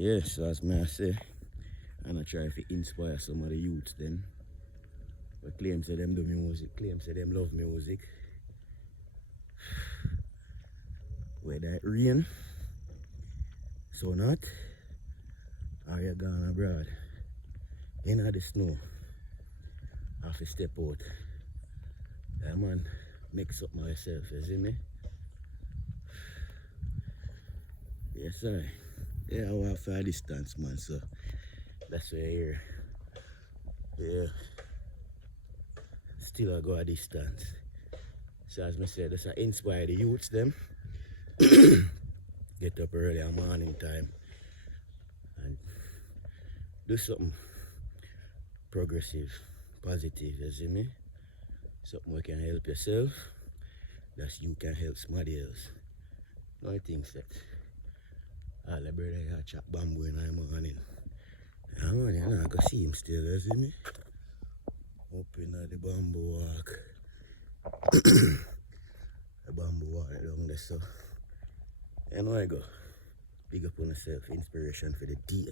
Yes, so as I say, and I try to inspire some of the youths them. But claim say them do music, claim say them love music. Whether it rain, so not, or you gone abroad, in the snow, have to step out. Yeah man, mix up myself, you see me? Yes sir. Yeah, I walk for a distance man, so that's why here. Yeah. Still I go a distance. So as I said, just inspire the youths them. Get up early in the morning time and do something progressive, positive, you see me? Something that can help yourself, that you can help somebody else. No, I think that all the brother here chop bamboo in the morning. Yeah man, you're not gonna see him still, you see me? Up in the bamboo walk. The bamboo walk down there, so. You know I go. Big up on yourself, inspiration for the day.